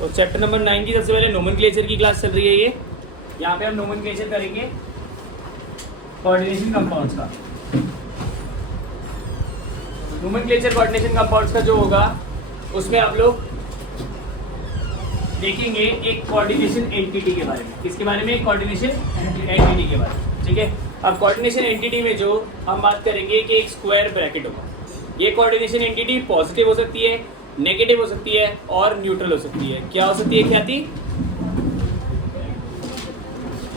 तो chapter number 9 की सबसे पहले नोमेनक्लेचर की क्लास चल रही है ये। यहाँ पे हम नोमेनक्लेचर करेंगे कोऑर्डिनेशन कंपाउंड्स का। नोमेनक्लेचर कोऑर्डिनेशन कंपाउंड्स का जो होगा उसमें आप लोग देखेंगे एक कोऑर्डिनेशन एंटिटी के बारे में। किसके बारे में? कोऑर्डिनेशन एंटिटी के बारे में। ठीक है, अब कोऑर्डिनेशन एंटिटी में जो हम बात करेंगे कि एक स्क्वायर ब्रैकेट होगा। ये कोऑर्डिनेशन एंटिटी पॉजिटिव हो सकती है, नेगेटिव हो सकती है और न्यूट्रल हो सकती है। क्या हो सकती है ख्याति?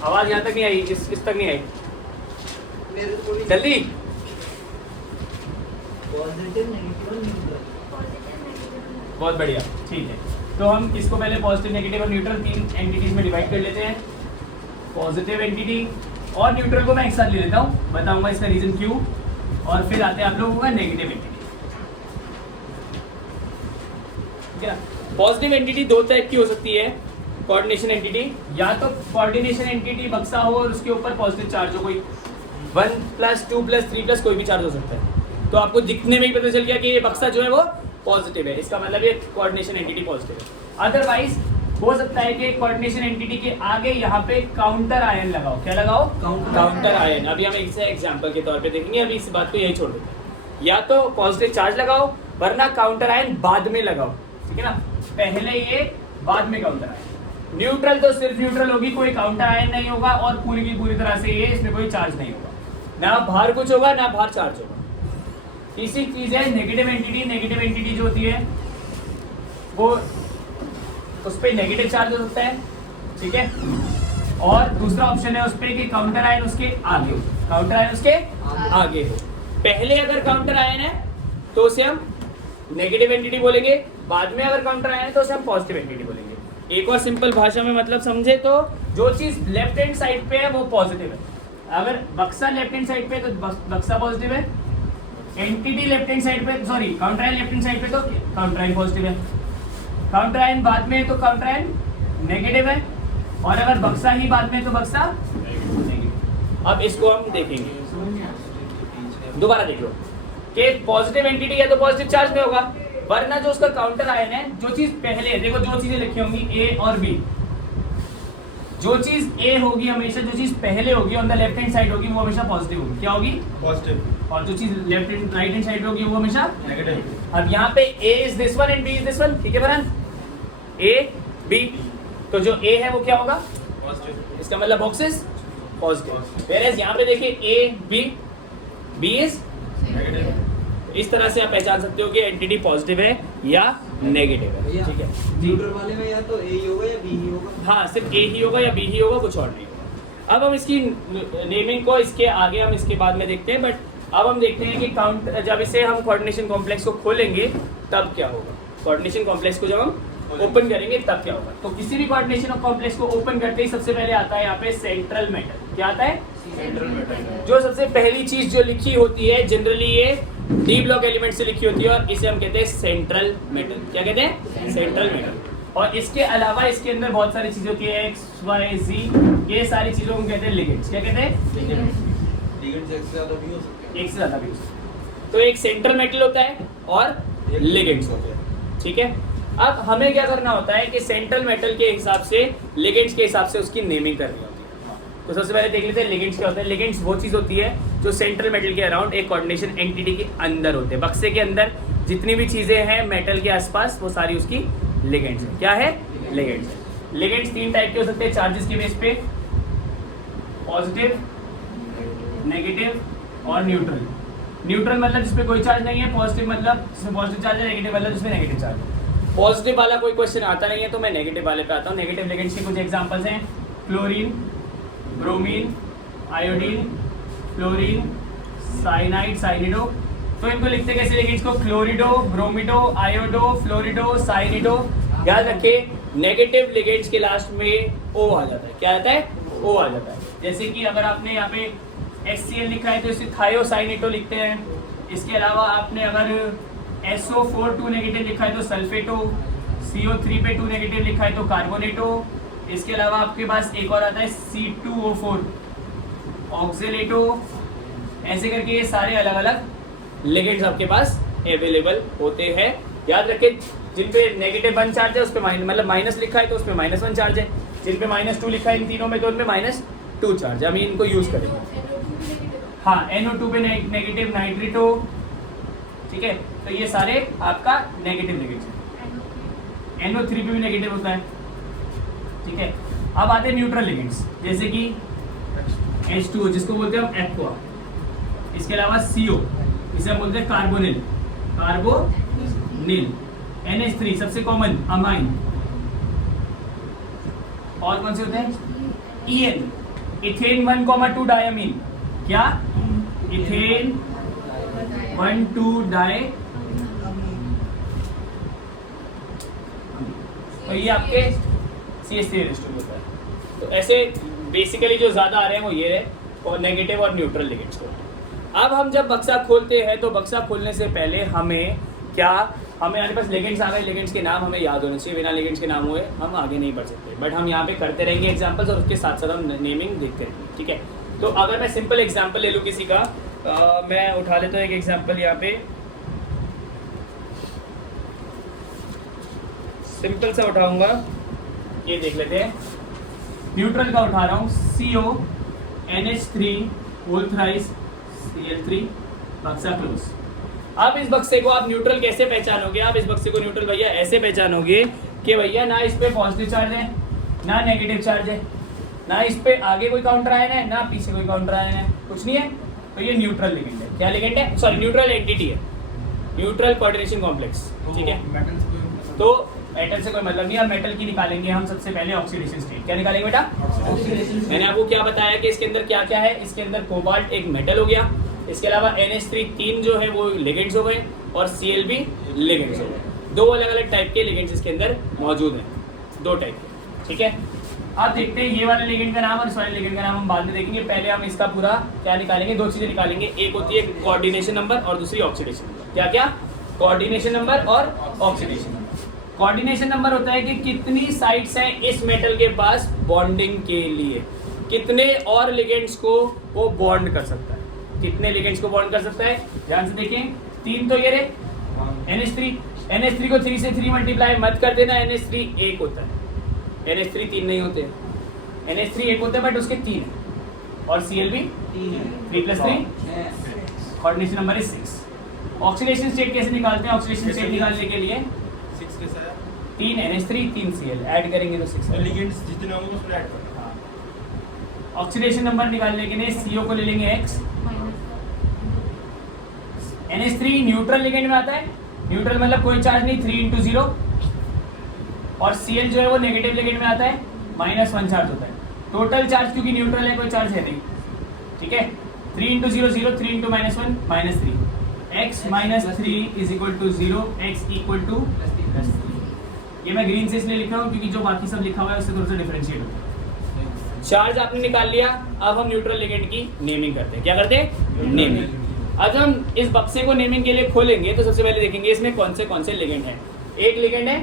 आवाज यहाँ तक नहीं आई, इस तक नहीं आई, जल्दी। बहुत बढ़िया, ठीक है। तो हम इसको पहले पॉजिटिव, नेगेटिव और न्यूट्रल तीन एंटिटीज में डिवाइड कर लेते हैं। पॉजिटिव एंटिटी और न्यूट्रल को मैं एक साथ ले लेता हूँ, बताऊंगा इसका रीजन क्यों, और फिर आते हैं आप लोगों का नेगेटिव एंटिटी। पॉजिटिव एंटिटी दो टाइप की हो सकती है कोऑर्डिनेशन एंटिटी। या तो कोऑर्डिनेशन एंटिटी बक्सा हो और उसके ऊपर पॉजिटिव चार्ज हो, कोई 1 + 2 + 3 + कोई भी चार्ज हो सकता है। तो आपको दिखने में ही पता चल गया कि ये बक्सा जो है वो पॉजिटिव है, इसका मतलब ये कोऑर्डिनेशन एंटिटी पॉजिटिव है। अदरवाइज हो सकता है कि कोऑर्डिनेशन एंटिटी के आगे यहाँ पे काउंटर आयन लगाओ। क्या लगाओ? Counter ion. अभी हम इसे एग्जाम्पल के तौर पे देखेंगे, अभी इस बात को यही छोड़ देते हैं। या तो पॉजिटिव चार्ज लगाओ, वरना काउंटर आयन बाद में लगाओ। ठीक है ना, पहले ये बाद में काउंटर आयन। न्यूट्रल तो सिर्फ न्यूट्रल होगी, कोई काउंटर आयन नहीं होगा और पूरी की पूरी तरह से ये इसमें कोई चार्ज नहीं होगा, ना बाहर कुछ होगा ना बाहर चार्ज होगा। तीसरी चीज है नेगेटिव एंटिटी। नेगेटिव एंटिटी जो होती है वो उस पर नेगेटिव चार्ज हो सकता है। ठीक है, और दूसरा ऑप्शन है उस पर कि काउंटर आयन उसके आगे हो, काउंटर आयन उसके आगे हो। पहले अगर काउंटर आयन है तो उसे हम नेगेटिव एंटिटी बोलेंगे, बाद में अगर काउंटर आयन है तो उसे हम पॉजिटिव एंटिटी बोलेंगे। एक और सिंपल भाषा में मतलब समझे तो जो चीज लेफ्ट हैंड साइड पे है वो पॉजिटिव है। अगर बक्सा लेफ्ट हैंड साइड पे तो बक्सा पॉजिटिव है, एंटिटी लेफ्ट हैंड साइड पे, sorry counter ion left hand side पे तो काउंटर आयन पॉजिटिव है। काउंटर आयन बाद में है तो काउंटर आयन नेगेटिव है, और अगर बक्सा ही बाद में है तो बक्सा नेगेटिव। अब इसको हम देखेंगे, दोबारा देख लो कि पॉजिटिव एंटिटी है तो पॉजिटिव चार्ज में होगा, वरना जो उसका काउंटर आयन है, जो चीज पहले है, देखो जो चीजें लिखी होंगी ए और बी, जो चीज ए होगी हमेशा, जो चीज पहले होगी on the left hand side होगी वो हमेशा पॉजिटिव होगी। क्या होगी? पॉजिटिव। और जो चीज left hand right hand side पे होगी वो हमेशा नेगेटिव। अब यहाँ पे A is this one and B is this one. ठीक है बरन, ए बी, तो जो ए है वो क्या होगा? पॉजिटिव। इसका मतलब box is positive. Whereas यहाँ पे देखिए A B, B is negative. इस तरह से आप पहचान सकते हो कि एंटिटी पॉजिटिव है या नेगेटिव है। ठीक है, न्यूट्रल वाले में या तो ए ही होगा या बी ही होगा। हाँ, सिर्फ ए ही होगा या बी ही होगा, कुछ और नहीं होगा। अब हम इसकी नेमिंग को इसके आगे हम इसके बाद में देखते हैं, बट अब हम देखते हैं कि काउंट जब इसे हम कोऑर्डिनेशन कॉम्प्लेक्स को खोलेंगे तब क्या होगा। कोऑर्डिनेशन कॉम्प्लेक्स को जब हम ओपन करेंगे तब क्या होगा। तो किसी भी कोऑर्डिनेशन कॉम्प्लेक्स को ओपन करते ही सबसे पहले आता है यहाँ पे सेंट्रल मेटल। क्या आता है? Central metal. जो सबसे पहली चीज जो लिखी होती है जनरली ये डी ब्लॉक एलिमेंट से लिखी होती है और इसे हम कहते हैं सेंट्रल मेटल। क्या कहते हैं? Central metal. और इसके अलावा इसके अंदर बहुत सारी चीजें होती है, एक्स वाई जी, ये सारी चीजों को कहते हैं लिगेंड्स। क्या कहते हैं? लिगेंड्स एक से ज्यादा भी हो सकते हैं। एक से ज्यादा भी हो सकते हैं। तो एक सेंट्रल मेटल होता है और लिगेंड्स होते हैं। ठीक है, अब हमें क्या करना होता है कि सेंट्रल मेटल के हिसाब से, लिगेंड्स के हिसाब से उसकी नेमिंग करनी होती है। तो सबसे पहले देख लेते हैं लिगेंड्स क्या होता है। लिगेंड्स वो चीज़ होती है जो सेंट्रल मेटल के अराउंड एक कोऑर्डिनेशन एंटिटी के अंदर होते हैं। बक्से के अंदर जितनी भी चीज़ें हैं मेटल के आसपास वो सारी उसकी लिगेंड्स है। क्या है? लिगेंड्स है। लिगेंड्स तीन टाइप के हो सकते हैं चार्जेस के बेस पे, पॉजिटिव, नेगेटिव और न्यूट्रल। न्यूट्रल मतलब जिसपे कोई चार्ज नहीं है, पॉजिटिव मतलब जिसमें पॉजिटिव चार्ज है, नेगेटिव मतलब जिसमें नेगेटिव चार्ज है। पॉजिटिव वाला कोई क्वेश्चन आता नहीं है तो मैं नेगेटिव वाले पे आता हूँ। नेगेटिव लिगेंड्स के कुछ एग्जांपल्स हैं, chlorine, bromine, iodine, fluorine, cyanide, cyanido. तो इनको लिखते कैसे लिगेंड्स को? Chlorido, bromido, iodo, fluorido, cyanido. याद रखे नेगेटिव लिगेंड्स के लास्ट में ओ आ जाता है। क्या आता है? ओ आ जाता है। जैसे कि अगर आपने यहाँ पे HCl लिखा है तो इसे थायोसाइनेटो लिखते हैं। इसके अलावा आपने अगर SO4 2 नेगेटिव लिखा है तो सल्फेटो, CO3 पे 2 नेगेटिव लिखा है तो कार्बोनेटो। इसके अलावा आपके पास एक और आता है C2O4 ऑक्सीलेटो। ऐसे करके ये सारे अलग अलग लिगेंड्स आपके पास अवेलेबल होते हैं। याद रखें जिन पे -1 चार्ज है उस पे मतलब माइनस लिखा है तो उस पे -1 चार्ज है, जिन पे -2 लिखा है इन तीनों में तो उनमें -2 चार्ज है। हम इनको यूज़ करेंगे। हाँ, NO2 पे नेगेटिव नाइट्रिटो, ठीक है, तो ये सारे आपका नेगेटिव लिगेंड्स हैं। NO3 पे भी नेगेटिव होता है, ठीक है। अब आते हैं न्यूट्रल लिगेंड्स, जैसे कि H2O जिसको बोलते हैं हम एक्वा, इसके अलावा CO इसे हम बोलते हैं कार्बोनिल, NH3 सबसे कॉमन अमाइन, और कौन से होते हैं EN, इथेन 1,2 डायमीन, क्या इथेन 1,2 डाई, तो ये आपके CH3 होता है। तो ऐसे बेसिकली जो ज़्यादा आ रहे हैं वो ये है, और नेगेटिव और न्यूट्रल लिगेंड्स को। अब हम जब बक्सा खोलते हैं तो बक्सा खोलने से पहले हमें हमारे पास लिगेंड्स आ गए, लिगेंड्स के नाम हमें याद होने चाहिए, बिना लिगेंड्स के नाम हुए हम आगे नहीं बढ़ सकते। बट हम यहाँ पे करते रहेंगे एग्जांपल्स, और उसके साथ साथ हम नेमिंग देखते रहेंगे, ठीक है। तो अगर मैं सिंपल एग्जांपल ले लूँ किसी का, मैं उठा लेता हूँ एक एग्जांपल यहाँ पे, सिंपल सा उठाऊंगा, ये देख लेते हैं। न्यूट्रल का उठा रहा हूँ, CO NH3 whole thrice Cl3 बक्सा क्लोज। अब इस बक्से को आप न्यूट्रल कैसे पहचानोगे? आप इस बक्से को न्यूट्रल भैया ऐसे पहचानोगे कि भैया ना इस पे पॉजिटिव चार्ज है ना नेगेटिव चार्ज है, ना इस पे आगे कोई काउंटर आयन है ना पीछे कोई काउंटर आयन है, कुछ नहीं है, तो ये न्यूट्रल लिगेंड है। क्या लिगेंड है? सॉरी, न्यूट्रल एंटिटी है, न्यूट्रल कोऑर्डिनेशन कॉम्प्लेक्स, ठीक है। तो मेटल से कोई मतलब नहीं। अब मेटल की निकालेंगे हम सबसे पहले ऑक्सीडेशन स्टेट। क्या निकालेंगे बेटा? ऑक्सीडेशन। मैंने आपको क्या बताया कि इसके अंदर क्या क्या है? इसके अंदर कोबाल्ट एक मेटल हो गया, इसके अलावा NH3 तीन जो है वो लिगेंड्स हो गए, और Cl भी लिगेंड्स हो गए। दो अलग अलग टाइप के लिगेंड्स इसके अंदर मौजूद हैं, दो टाइप के, ठीक है। अब देखते हैं ये वाले लिगेंड का नाम और इस वाले लिगेंड का नाम हम बाद में देखेंगे। पहले हम इसका पूरा क्या निकालेंगे, दो चीजें निकालेंगे, एक होती है कोऑर्डिनेशन नंबर और दूसरी ऑक्सीडेशन नंबर। क्या क्या? कोऑर्डिनेशन नंबर और ऑक्सीडेशन नंबर। कोऑर्डिनेशन नंबर होता है कि कितनी साइट्स हैं इस मेटल के पास बॉन्डिंग के लिए, कितने और लिगेंड्स को वो बॉन्ड कर सकता है, कितने लिगेंड्स को बॉन्ड कर सकता है। ध्यान से देखें, तीन तो ये रहे NH3 को 3 से 3 मल्टीप्लाई मत कर देना, NH3 एक होता है, NH3 तीन नहीं होते, NH3 एक होता है बट उसके तीन है, और Cl भी 3 + 3, coordination number is 6। Oxidation state कैसे निकालते हैं? ऑक्सीडेशन स्टेट निकालने के लिए 3 NH3 3 Cl ऐड करेंगे तो 6 है। लिगेंड्स जितने होंगे उसमें ऐड करें। ऑक्सीडेशन नंबर निकालने के लिए CO को ले लेंगे X, NH3 न्यूट्रल लिगेंड में आता है, न्यूट्रल मतलब कोई चार्ज नहीं, 3 × 0, और Cl जो है वो नेगेटिव लिगेंड में आता है, -1 चार्ज होता है। टोटल चार्ज क्योंकि न्यूट्रल है कोई चार्ज है नहीं, ठीक है। 3 × 0 0, 3 × -1 -3, x - 3 = 0, x = +3। ये मैं ग्रीन से इसलिए लिख रहा हूँ क्योंकि जो बाकी सब लिखा हुआ है उससे थोड़ा सा डिफरेंशिएट होता है। चार्ज आपने निकाल लिया, अब हम न्यूट्रल लिगेंड की नेमिंग करते हैं। क्या करते हैं? नेमिंग। अब हम इस बक्से को नेमिंग के लिए खोलेंगे तो सबसे पहले देखेंगे इसमें कौन से लिगेंड हैं। एक लिगेंड है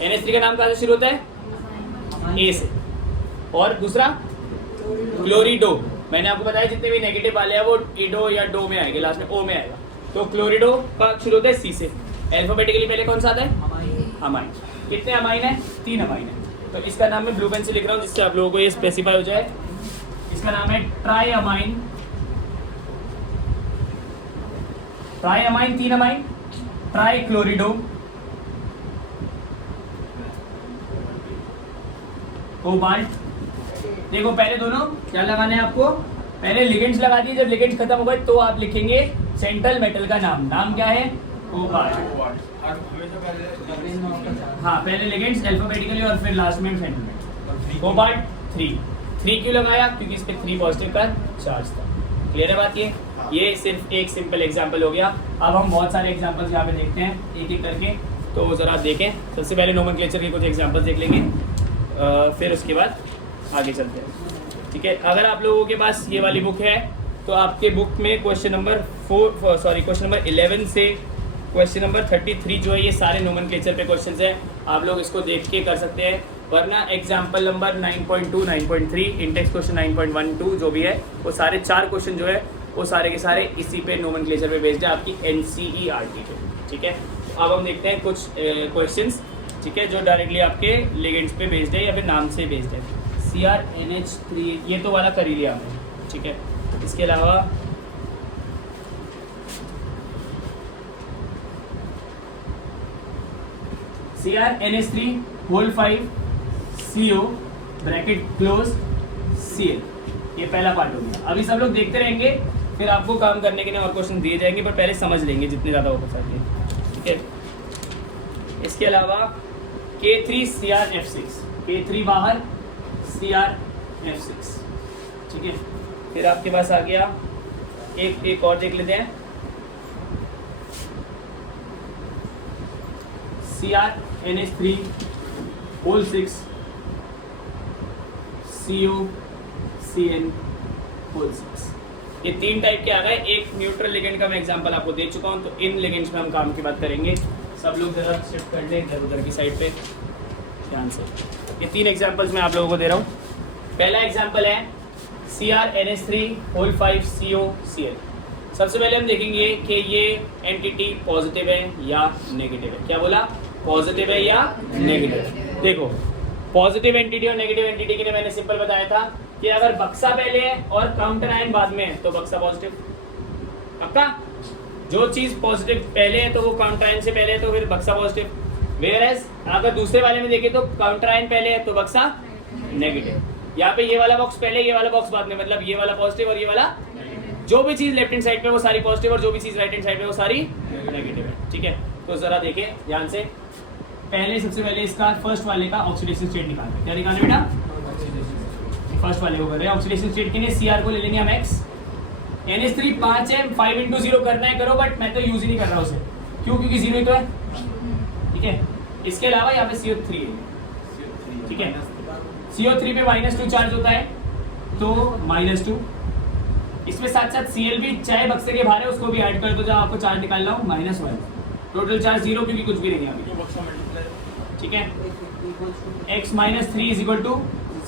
NH3 का नाम कहाँ से शुरू होता है? A से, और दूसरा क्लोरिडो। मैंने आपको बताया जितने भी नेगेटिव वाले हैं वो इडो या डो में आएंगे, लास्ट में O में आएगा। तो क्लोरिडो का शुरू होता है C से। अल्फाबेटिकली पहले कौन सा आता है? अमाइन। कितने अमाइन है? 3 अमाइन है। तो इसका नाम मैं ब्लू पेन से लिख रहा हूँ जिससे आप लोगों को ये स्पेसिफाई हो जाए। इसका नाम है tri amine, 3 amine, tri chlorido, cobalt. देखो पहले दोनों क्या लगाने हैं आपको? पहले लिगेंड्स लगा दिए, जब लिगेंड्स खत्म हो गए तो आप लिखेंगे सेंट्रल मेटल का नाम क्या है? कोबाल्ट। हाँ, पहले लिगेंड्स अल्फाबेटिकली और फिर लास्ट में सेंट्रल मेटल। कोबाल्ट 3 क्यों लगाया? क्योंकि इस पे 3 पॉजिटिव का चार्ज था। क्लियर है बात? ये सिर्फ एक सिंपल एग्जांपल हो गया। अब हम बहुत सारे एग्जांपल्स यहाँ पे देखते हैं एक एक करके, तो ज़रा देखें। सबसे पहले नोमेनक्लेचर के कुछ एग्जांपल्स देख लेंगे, फिर उसके बाद आगे चलते हैं, ठीक है। अगर आप लोगों के पास ये वाली बुक है तो आपके बुक में क्वेश्चन नंबर 11 से क्वेश्चन नंबर 33 जो है ये सारे नोमेनक्लेचर पे क्वेश्चंस हैं। आप लोग इसको देख के कर सकते हैं, वरना एग्जाम्पल नंबर 9.2, 9.3, इंडेक्स क्वेश्चन 9.12 जो भी है वो सारे 4 क्वेश्चन जो है वो सारे के सारे इसी पे नोमेनक्लेचर पे बेस्ड है, आपकी NCERT पे, ठीक है। अब हम देखते हैं कुछ क्वेश्चंस, ठीक है, जो डायरेक्टली आपके लिगेंड्स पे बेस्ड है या फिर नाम से बेस्ड है। CrNH3 ये तो वाला कर ही लिया हमने, ठीक है। इसके अलावा CrNH3 whole 5 CO bracket close Cl, ये पहला पार्ट हो गया। अभी सब लोग देखते रहेंगे, फिर आपको काम करने के लिए और क्वेश्चन दिए जाएंगे, पर पहले समझ लेंगे जितने ज़्यादा हो सके, ठीक है। इसके अलावा K3CrF6, K3 बाहर CrF6, ठीक है। फिर आपके पास आ गया एक और देख लेते हैं, CrNH3 होल 6 COCN होल 6। ये 3 टाइप के आ गए। एक न्यूट्रल लिगेंड का मैं एग्जांपल आपको दे चुका हूँ, तो इन लिगेंड्स में हम काम की बात करेंगे। सब लोग जरा शिफ्ट कर लें इधर उधर की साइड पे ध्यान से। ये 3 एग्जांपल्स मैं आप लोगों को दे रहा हूँ। पहला एग्जांपल है CrNH3 होल 5 COCl। सबसे पहले हम देखेंगे कि ये एंटिटी पॉजिटिव है या नेगेटिव है। क्या बोला? पॉजिटिव है या नेगेटिव। देखो, पॉजिटिव एंटिटी और नेगेटिव एंटिटी के लिए मैंने सिंपल बताया था कि अगर बक्सा पहले है और काउंटर आयन बाद में है तो बक्सा पॉजिटिव। पक्का? जो चीज पॉजिटिव पहले है तो वो काउंटर आयन से पहले है तो फिर बक्सा पॉजिटिव। वेयरएज अगर दूसरे वाले में देखें तो काउंटर आयन पहले है तो बक्सा नेगेटिव। यहाँ पे ये वाला बॉक्स पहले, ये वाला बॉक्स बाद में, मतलब ये वाला पॉजिटिव और ये वाला, जो भी चीज लेफ्ट हैंड साइड पे वो सारी पॉजिटिव और जो भी चीज राइट हैंड साइड पे वो सारी नेगेटिव है, ठीक है। तो जरा देखिए ध्यान से। पहले सबसे पहले इसका फर्स्ट वाले का ऑक्सीडेशन स्टेट निकालते हैं। क्या निकालना बेटा? फर्स्ट वाले को कर रहे हैं। ऑक्सीडेशन स्टेट के लिए Cr को ले लेंगे हम X। NH3 5 है, 5 × 0 करना है करो, बट मैं तो यूज ही नहीं कर रहा उसे। क्यों? क्योंकि 0 ही तो है, ठीक है। इसके अलावा यहाँ पे CO3 है, ठीक है। CO3 पे -2 चार्ज होता है तो -2। इसमें साथ साथ Cl भी चाहे बक्से के बाहर है उसको भी ऐड कर दो, जब आपको चार्ज निकालना हो -1। टोटल चार्ज 0 क्योंकि कुछ भी नहीं है अभी, ठीक है। X - 3 =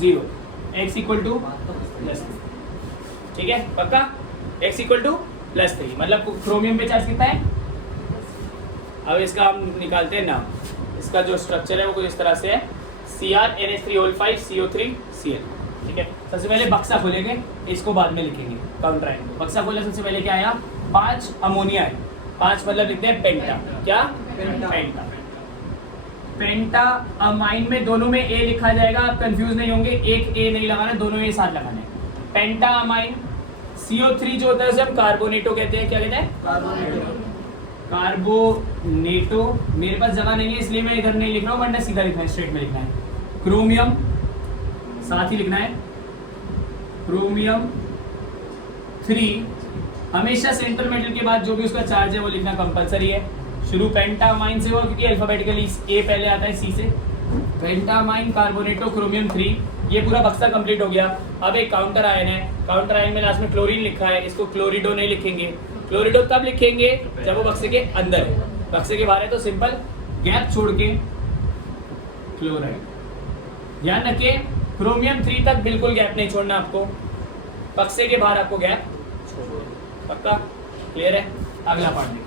0, X = +3, ठीक है। पक्का? X = +3 मतलब क्रोमियम पे चार्ज कितना है? अब इसका हम निकालते हैं नाम। इसका जो स्ट्रक्चर है वो कुछ इस तरह से है, CrNH3 होल 5 CO3 Cl, ठीक है। सबसे पहले बक्सा खोलेंगे, इसको बाद में लिखेंगे काउंटर आयन। बक्सा खोला, सबसे पहले क्या आया? 5 अमोनिया है। 5 मतलब लिखते हैं पेंटा। क्या? पेंटा। पेंटा अमाइन में दोनों में A लिखा जाएगा, आप कंफ्यूज नहीं होंगे। एक A नहीं लगाना, दोनों A साथ लगाना है। पेंटा अमाइन। CO3 जो होता है उसे हम कार्बोनेटो कहते हैं। क्या कहते हैं? कार्बोनेटो। मेरे पास जगह नहीं है इसलिए मैं इधर नहीं लिख रहा हूँ, वरना सीधा लिखना है, स्ट्रेट में लिखना है। क्रोमियम साथ ही लिखना है, क्रोमियम 3। हमेशा सेंट्रल मेटल के बाद जो भी उसका चार्ज है वो लिखना कंपलसरी है। शुरू पेंटामाइन से हुआ क्योंकि अल्फाबेटिकली A पहले आता है C से। पेंटामाइन, कार्बोनेटो, क्रोमियम 3, ये पूरा बक्सा कंप्लीट हो गया। अब एक काउंटर आयन है, काउंटर आयन में लास्ट में क्लोरीन लिखा है, इसको क्लोरिडो नहीं लिखेंगे। क्लोरिडो तब लिखेंगे जब वो बक्से के अंदर है, बक्से के बाहर है तो सिंपल गैप छोड़ के क्लोराइड। ध्यान रखिए, क्रोमियम 3 तक बिल्कुल गैप नहीं छोड़ना आपको, बक्से के बाहर आपको गैप छोड़ना। पक्का? क्लियर है? अगला पार्ट देखिए।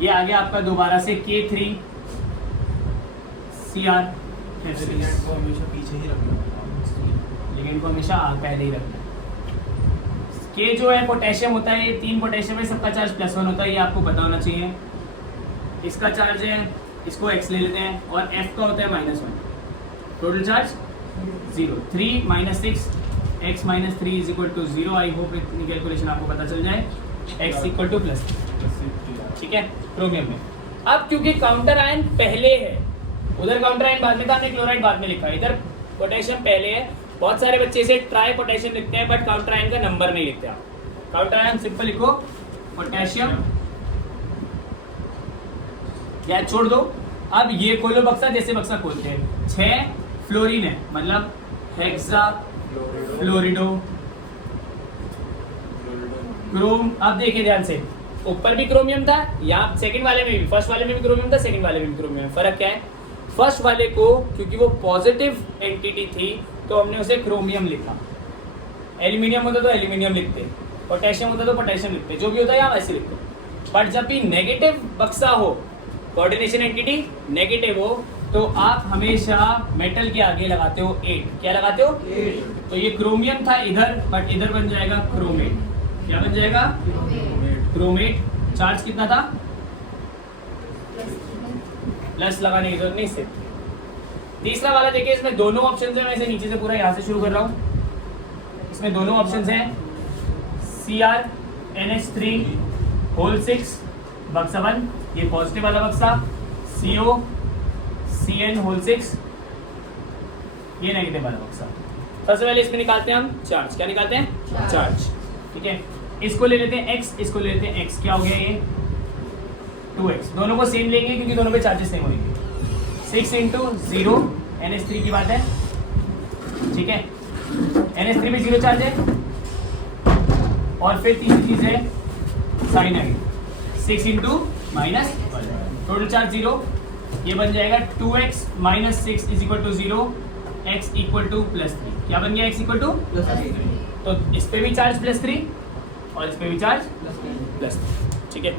ये आ गया आपका दोबारा से K3 Cr। लिगेंड को हमेशा पीछे ही रखना है, लिगेंड को हमेशा पहले ही रखना है। K जो है पोटेशियम होता है, ये 3 पोटेशियम है, सबका चार्ज +1 होता है, ये आपको पता होना चाहिए। इसका चार्ज है, इसको X ले लेते हैं, और F का होता है -1। Total charge 0। 3 - 6 X - 3 = 0। I hope इतनी कैलकुलेशन आपको पता चल जाए। X = +3, ठीक है, क्रोमियम में। अब क्योंकि काउंटर आयन पहले है, उधर काउंटर आयन बाद में था, हमने क्लोराइड बाद में लिखा है, इधर पोटेशियम पहले है। बहुत सारे बच्चे इसे ट्राई पोटेशियम लिखते हैं बट काउंटर आयन का नंबर नहीं लिखते आप। काउंटर आयन सिंपल लिखो, पोटेशियम, या छोड़ दो। अब ये खोलो बक्सा, जैसे बक्सा खोलते हैं, 6 फ्लोरीन है, मतलब हेक्सा फ्लोरिडो क्रोम। अब देखिए ध्यान से, ऊपर भी क्रोमियम था, यहाँ सेकंड वाले में भी, फर्स्ट वाले में भी क्रोमियम था, सेकंड वाले में भी क्रोमियम। फर्क क्या है? फर्स्ट वाले को क्योंकि वो पॉजिटिव एंटिटी थी तो हमने उसे क्रोमियम लिखा। एल्यूमिनियम होता तो एल्यूमिनियम लिखते, पोटेशियम होता तो पोटेशियम लिखते, जो भी होता है यहाँ वैसे लिखते। पर जब भी नेगेटिव बक्सा हो, कोऑर्डिनेशन एंटिटी नेगेटिव हो, तो आप हमेशा मेटल के आगे लगाते हो 8। क्या लगाते हो? 8। तो ये क्रोमियम था इधर, बट इधर बन जाएगा क्रोमेट। क्या बन जाएगा? क्रोमेट। चार्ज कितना था? प्लस लगाने की जरूरत नहीं सिर्फ। तीसरा वाला देखिए, इसमें दोनों ऑप्शन है। मैं इसे नीचे से पूरा यहाँ से शुरू कर रहा हूँ। इसमें दोनों ऑप्शन हैं CrNH3 होल 6 बक्सा 1, ये पॉजिटिव वाला बक्सा, COCN होल 6 ये नेगेटिव वाला बक्सा। सबसे पहले इसमें निकालते हैं हम चार्ज। क्या निकालते हैं? चार्ज। ठीक है, इसको ले लेते हैं x, इसको ले लेते हैं x। क्या हो गया ये? 2x। दोनों को सेम लेंगे क्योंकि दोनों पे चार्जेस सेम होंगे। 6 इंटू 0 NH3 की बात है, ठीक है। NH3 में 0 चार्ज है, और फिर तीसरी चीज है साइन है 6 इंटू माइनस, टोटल चार्ज 0। ये बन जाएगा 2x minus 6 is equal to 0, x equal to +3। क्या बन गया? x equal to +3। तो इस पे भी चार्ज +3 और इस पे भी चार्ज +3। ठीक है,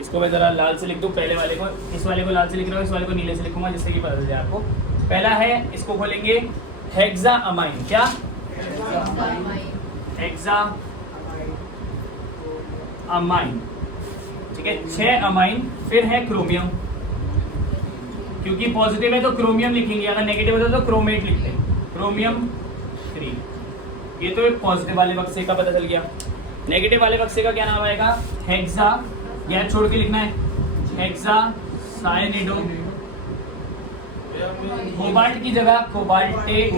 इसको मैं ज़रा लाल से लिख दूँ। पहले वाले को, इस वाले को लाल से लिख रहा हूँ, इस वाले को नीले से लिखूंगा जिससे कि पता चल जाए आपको। पहला है, इसको खोलेंगे हेक्सा अमाइन। क्या? Hexa amine. ठीक है, 6 अमाइन। फिर है क्रोमियम, क्योंकि पॉजिटिव है तो क्रोमियम लिखेंगे, अगर नेगेटिव होता तो क्रोमेट लिखते हैं। क्रोमियम 3। ये तो एक पॉजिटिव वाले बक्से का पता चल गया। नेगेटिव वाले बक्से का क्या नाम आएगा? हेक्सा, गैप छोड़ के लिखना है, हेक्सा साइनिडो। कोबाल्ट की जगह कोबाल्टेट।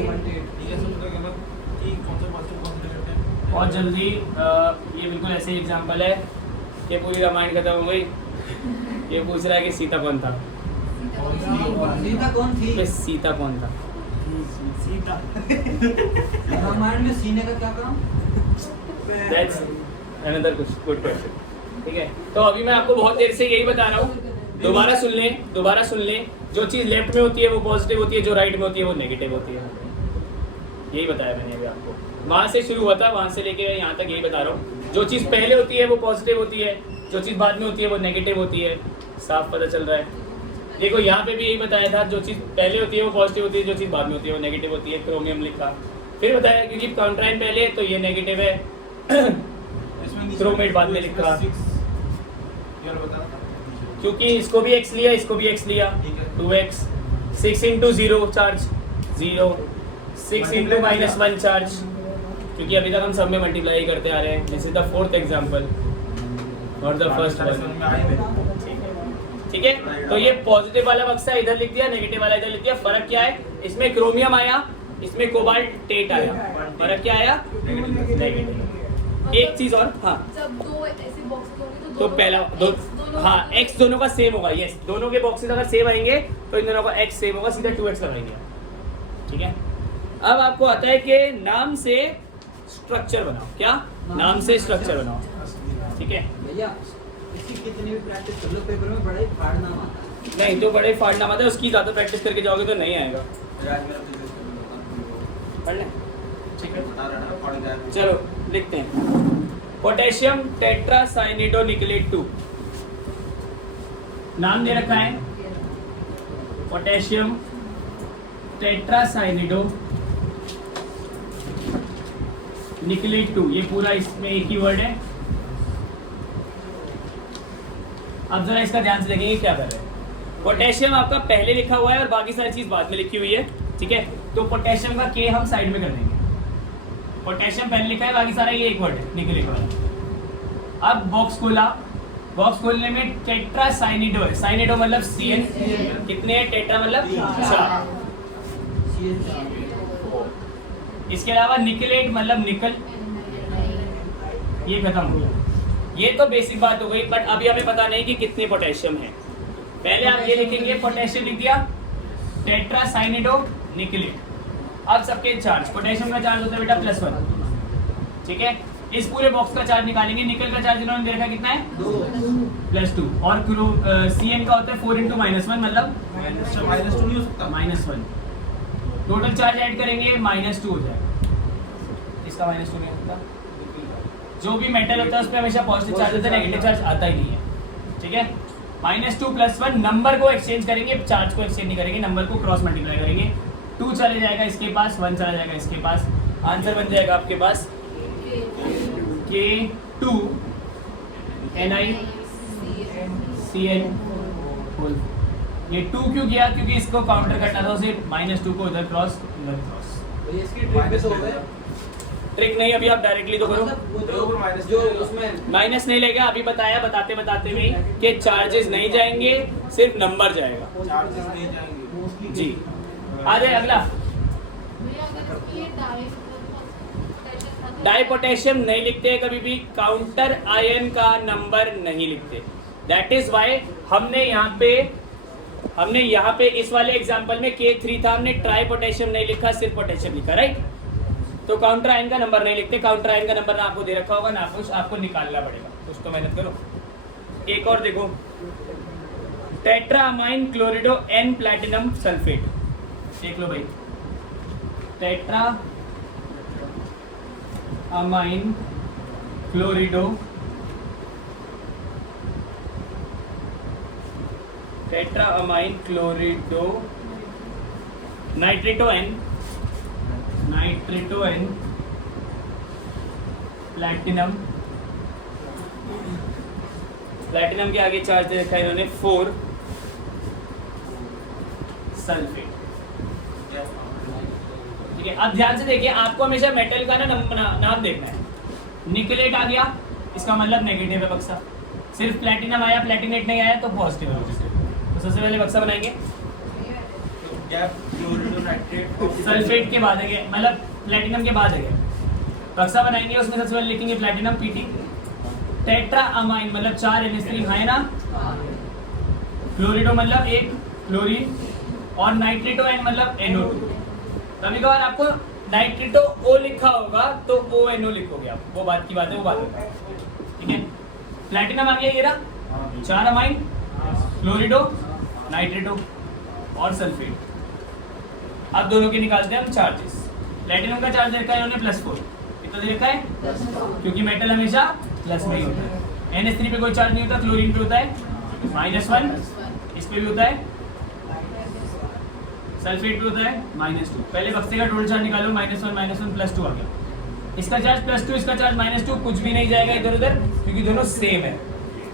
बहुत जल्दी ये बिल्कुल ऐसे एग्जांपल है कि पूरी रामायण खत्म हो गई। ये पूछ रहा है कि सीता कौन था? सीता कौन थी? सीता कौन था? सीता। रामायण में सीने का क्या काम? That's another good question। ठीक है, तो अभी मैं आपको बहुत देर से यही बता रहा हूँ, दोबारा सुन लें। जो चीज़ लेफ्ट में होती है वो पॉजिटिव होती है, जो राइट में होती है वो नेगेटिव होती है। यही बताया मैंने अभी आपको। वहाँ से शुरू हुआ था, वहाँ से लेके यहाँ तक यही बता रहा हूँ। जो चीज़ पहले होती है वो पॉजिटिव होती है, जो चीज़ बाद में होती है वो नेगेटिव होती है। साफ पता चल रहा है। देखो यहाँ पे भी यही बताया था, जो चीज़ पहले होती है वो पॉजिटिव होती है, जो चीज़ बाद में होती है वो नेगेटिव होती है। क्रोमियम लिखा, फिर बताया क्योंकि कॉन्ट्राइन पहले है तो ये नेगेटिव है, क्रोमेट बाद में लिखा, क्योंकि इसको भी x लिया, इसको भी x लिया, 2x। 6 into 0 charge 0, 6 into -1 charge, क्योंकि अभी तक हम सब में मल्टीप्लाई करते आ रहे हैं। This is the 4th example और द फर्स्ट वन। ठीक है, तो ये पॉजिटिव वाला बक्सा इधर लिख दिया, नेगेटिव वाला इधर लिख दिया। फर्क क्या है? इसमें क्रोमियम आया, इसमें कोबाल्टेट आया। फर्क क्या आया? नेगेटिव। एक चीज और, हाँ, जब दो ऐसे बॉक्स होंगे तो पहला दो, हाँ, x दोनों का सेम होगा। यस, दोनों के बॉक्सेस अगर सेम आएंगे तो इन दोनों का x सेम होगा, सीधा 2x लगाएंगे। ठीक है, अब आपको आता है कि नाम से स्ट्रक्चर बनाओ। क्या? नाम से स्ट्रक्चर बनाओ। ठीक है भैया, इसकी कितनी भी प्रैक्टिस कर लो, पेपर में बड़ा ही फाड़ना आता है। नहीं, जो बड़े फाड़ना आता है उसकी ज़्यादा प्रैक्टिस करके जाओगे तो नहीं आएगा। पढ़ लें? ठीक है, चलो लिखते हैं। पोटेशियम टेट्रासाइनिडो निकलेट 2, नाम दे रखा है पोटेशियम टेट्रासाइनिडो निकलेट 2। ये पूरा इसमें एक ही वर्ड है। अब जरा इसका ध्यान से देखेंगे क्या कर रहे हैं। पोटेशियम आपका पहले लिखा हुआ है और बाकी सारी चीज बाद में लिखी हुई है। ठीक है, तो पोटेशियम का के हम साइड में कर देंगे। पोटेशियम पहले लिखा है, बाकी सारा ये एक वर्ड है, निकलेट वाला। अब बॉक्स खोला, बॉक्स खोलने में टेट्रासाइनिडो है। साइनिडो मतलब CN, कितने हैं? टेट्रा मतलब 4। इसके अलावा निकलेट मतलब निकल, ये खत्म हो गया। ये तो बेसिक बात हो गई, बट अभी हमें पता नहीं कि कितने पोटेशियम है। पहले आप ये लिखेंगे, पोटेशियम लिख दिया, टेट्रासाइनिडो निकलेट। अब सबके चार्ज, पोटेशियम का चार्ज होता है बेटा +1। ठीक है, इस पूरे बॉक्स का चार्ज निकालेंगे। निकल का चार्ज इन्होंने दे रखा कितना है? 2 और CN का होता है 4 इंटू -1 मतलब -2 नहीं हो सकता। -1। टोटल चार्ज ऐड करेंगे -2 हो जाएगा। इसका -2 नहीं होता। जो भी मेटल होता है उस पर हमेशा पॉजिटिव चार्ज होता है, नेगेटिव चार्ज आता ही नहीं है। ठीक है। -2 + 1 नंबर को एक्सचेंज करेंगे, चार्ज को एक्सचेंज नहीं करेंगे, नंबर को क्रॉस मल्टीप्लाई करेंगे। 2 चले जाएगा इसके पास, 1 चला जाएगा इसके पास, आंसर बन जाएगा आपके पास K2 NiCN होल। ये 2 क्यों किया? क्योंकि इसको काउंटर करना था उसे, -2 को उधर क्रॉस इधर क्रॉस। तो ये इसकी ट्रिक भी तो हो गई। ट्रिक नहीं, अभी आप डायरेक्टली तो करो। मतलब वो जो उसमें माइनस नहीं लेगा, अभी बताया बताते बताते भी कि चार्जेस नहीं जाएंगे, सिर्फ नंबर जाएगा। चार्जेस नहीं जाएंगे। जी आ जाए अगला। डाई पोटेशियम नहीं लिखते कभी भी, काउंटर आयन का नंबर नहीं लिखते। दैट इज वाई हमने यहाँ पे इस वाले एग्जांपल में K3 था, हमने ट्राई पोटेशियम नहीं लिखा, सिर्फ पोटेशियम लिखा, राइट। तो काउंटर आयन का नंबर नहीं लिखते। काउंटर आयन का नंबर ना आपको दे रखा होगा ना कुछ, आपको निकालना पड़ेगा, कुछ तो मेहनत करो। एक और देखो, टेट्रामाइन क्लोरिडो N प्लैटिनम सल्फेट, देख लो भाई। टेट्रामाइन क्लोरिडो नाइट्रेटो N प्लैटिनम के आगे चार्ज दे रखा है इन्होंने 4 सल्फेट। ठीक है, अब ध्यान से देखिए, आपको हमेशा मेटल का नाम देखना है। निकलेट आ गया, इसका मतलब नेगेटिव है बक्सा। सिर्फ प्लैटिनम आया, प्लैटिनेट नहीं आया तो पॉजिटिव है। तो सबसे पहले बक्सा बनाएंगे, सल्फेट के बाद है, मतलब प्लैटिनम के बाद है बक्सा बनाएंगे। उसमें सबसे पहले लिखेंगे प्लैटिनम Pt। टेट्रा अमाइन मतलब 4 NH3 है ना, क्लोरिडो मतलब 1 क्लोरीन, और नाइट्रेटो N मतलब NO2। कभी कभार आपको नाइट्रेटो O लिखा होगा तो ONO लिखोगे आप, वो बात की बात है, वो बात होता है। ठीक है, प्लैटिनम आ गया ये रहा, 4 अमाइन, क्लोरिडो, नाइट्रेटो और सल्फेट। अब दोनों के निकालते हैं हम चार्जेस। प्लैटिनम का चार्ज रखा है उन्होंने +4, कितना दे रखा है? क्योंकि मेटल हमेशा प्लस में ही होता है। NH3 पे कोई चार्ज नहीं होता, क्लोरीन पे होता है -1, इस पे भी होता है, सल्फेट पे होता है -2। पहले बक्से का टोटल चार्ज निकालो, -1 +2 आ गया। इसका चार्ज +2, इसका चार्ज -2, कुछ भी नहीं जाएगा इधर उधर क्योंकि दोनों सेम है।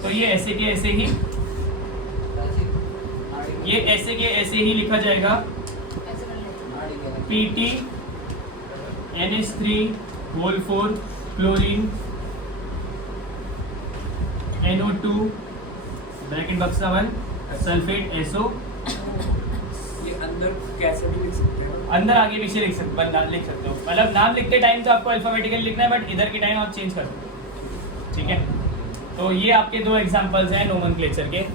तो ये ऐसे के ऐसे ही, ये ऐसे के ऐसे ही लिखा जाएगा, Pt NH3 whole 4 chlorine NO2 bracket बक्सा 1 सल्फेट SO। ये अंदर कैसे भी लिख सकते हो, अंदर आगे पीछे लिख सकते हो, मतलब नाम लिखते टाइम तो आपको अल्फाबेटिकली लिखना है, बट इधर के टाइम आप चेंज कर सकते हो। ठीक है, तो ये आपके 2 एग्जांपल्स हैं नोमेनक्लेचर के।